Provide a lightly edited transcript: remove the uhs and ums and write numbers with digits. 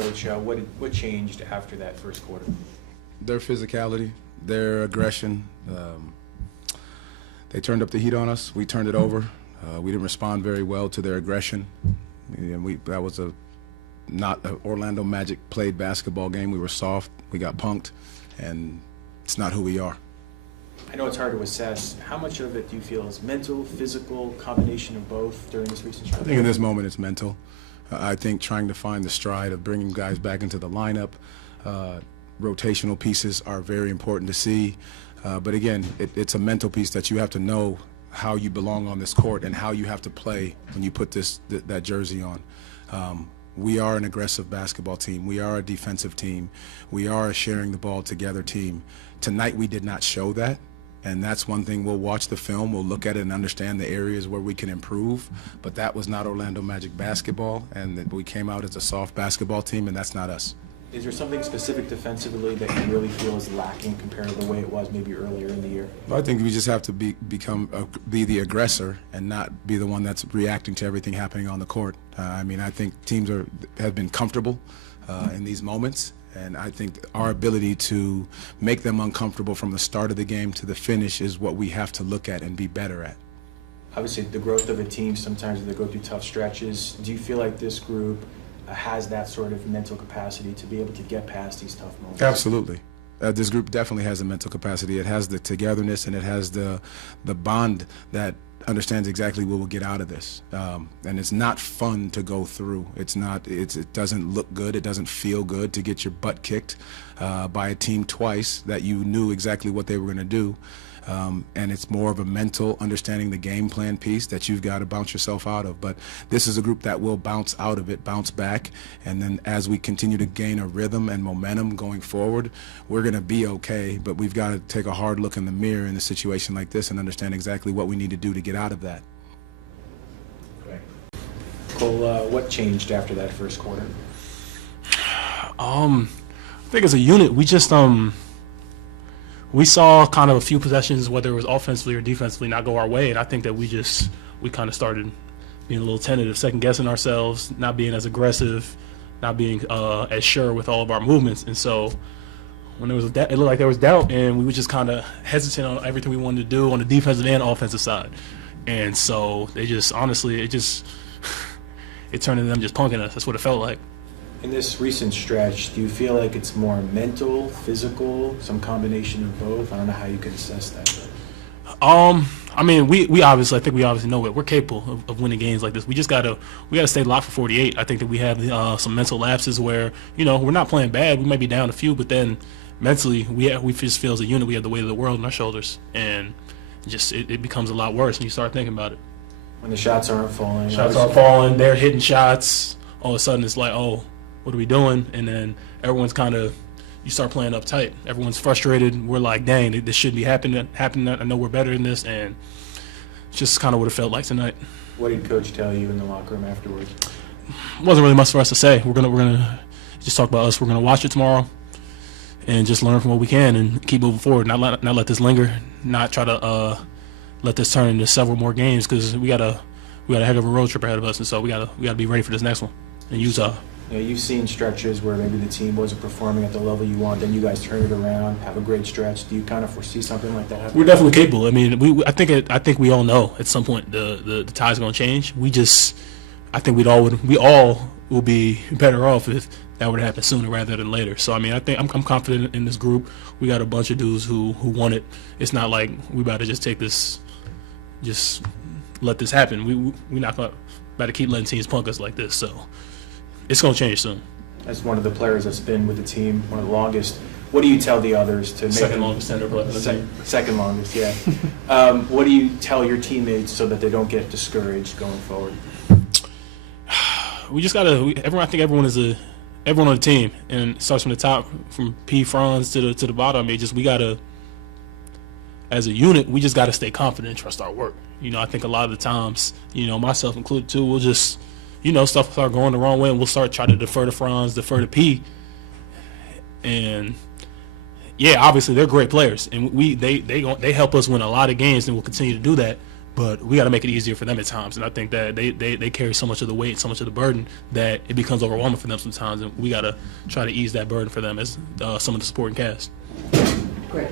Coach. What changed after that first quarter? Their physicality, their aggression. They turned up the heat on us. We turned it over. We didn't respond very well to their aggression. And that was not an Orlando Magic played basketball game. We were soft. We got punked, and it's not who we are. I know it's hard to assess. How much of it do you feel is mental, physical, combination of both during this recent stretch? I think in this moment it's mental. I think trying to find the stride of bringing guys back into the lineup, rotational pieces are very important to see. But again, it's a mental piece that you have to know how you belong on this court and how you have to play when you put that jersey on. We are an aggressive basketball team. We are a defensive team. We are a sharing the ball together team. Tonight we did not show that. And that's one thing. We'll watch the film, we'll look at it and understand the areas where we can improve. But that was not Orlando Magic basketball, and that we came out as a soft basketball team, and that's not us. Is there something specific defensively that you really feel is lacking compared to the way it was maybe earlier in the year? I think we just have to be the aggressor and not be the one that's reacting to everything happening on the court. I think teams have been comfortable in these moments. And I think our ability to make them uncomfortable from the start of the game to the finish is what we have to look at and be better at. Obviously, the growth of a team, sometimes they go through tough stretches. Do you feel like this group has that sort of mental capacity to be able to get past these tough moments? Absolutely. This group definitely has the mental capacity. It has the togetherness, and it has the bond that understands exactly what we'll get out of this. And it's not fun to go through. It doesn't look good. It doesn't feel good to get your butt kicked by a team twice that you knew exactly what they were going to do. And it's more of a mental understanding the game plan piece that you've got to bounce yourself out of. But this is a group that will bounce out of it, bounce back, and then as we continue to gain a rhythm and momentum going forward, we're going to be okay. But we've got to take a hard look in the mirror in a situation like this and understand exactly what we need to do to get out of that. Cole, what changed after that first quarter? I think as a unit, we just we saw kind of a few possessions, whether it was offensively or defensively, not go our way, and I think that we kind of started being a little tentative, second-guessing ourselves, not being as aggressive, not being as sure with all of our movements. And so when there was it looked like there was doubt, and we were just kind of hesitant on everything we wanted to do on the defensive and offensive side. And so they just, honestly, it turned into them just punking us. That's what it felt like. In this recent stretch, do you feel like it's more mental, physical, some combination of both? I don't know how you could assess that. We obviously know it. We're capable of winning games like this. We gotta stay locked for 48. I think that we have some mental lapses where, we're not playing bad. We might be down a few, but then mentally we just feel as a unit we have the weight of the world on our shoulders, and just it becomes a lot worse when you start thinking about it. When the shots aren't falling. They're hitting shots. All of a sudden it's like, oh, what are we doing? And then everyone's you start playing uptight. Everyone's frustrated. We're like, dang, this shouldn't be happening. I know we're better than this, and it's just kind of what it felt like tonight. What did Coach tell you in the locker room afterwards? It wasn't really much for us to say. We're gonna just talk about us. We're gonna watch it tomorrow and just learn from what we can and keep moving forward. Not let this linger. Not try to let this turn into several more games, because we got a heck of a road trip ahead of us, and so we gotta be ready for this next one in Utah. You've seen stretches where maybe the team wasn't performing at the level you want, then you guys turn it around, have a great stretch. Do you kind of foresee something like that happening? We're definitely capable. I think we all know at some point the tide's going to change. I think we all will be better off if that would happen sooner rather than later. So I think I'm confident in this group. We got a bunch of dudes who want it. It's not like we about to just take this, just let this happen. We're not about to keep letting teams punk us like this. So it's going to change soon. As one of the players that's been with the team, one of the longest, what do you tell the others to make second longest tender player? Second longest, yeah. What do you tell your teammates so that they don't get discouraged going forward? We just got to. I think everyone on the team, and it starts from the top, from P. Franz to the bottom. We got to, as a unit, we just got to stay confident and trust our work. I think a lot of the times, myself included too, we'll just, stuff start going the wrong way, and we'll start trying to defer to Franz, defer to P. And yeah, obviously they're great players, and they help us win a lot of games, and we'll continue to do that. but we got to make it easier for them at times. And I think that they carry so much of the weight, so much of the burden, that it becomes overwhelming for them sometimes. And we got to try to ease that burden for them as some of the supporting cast. Great.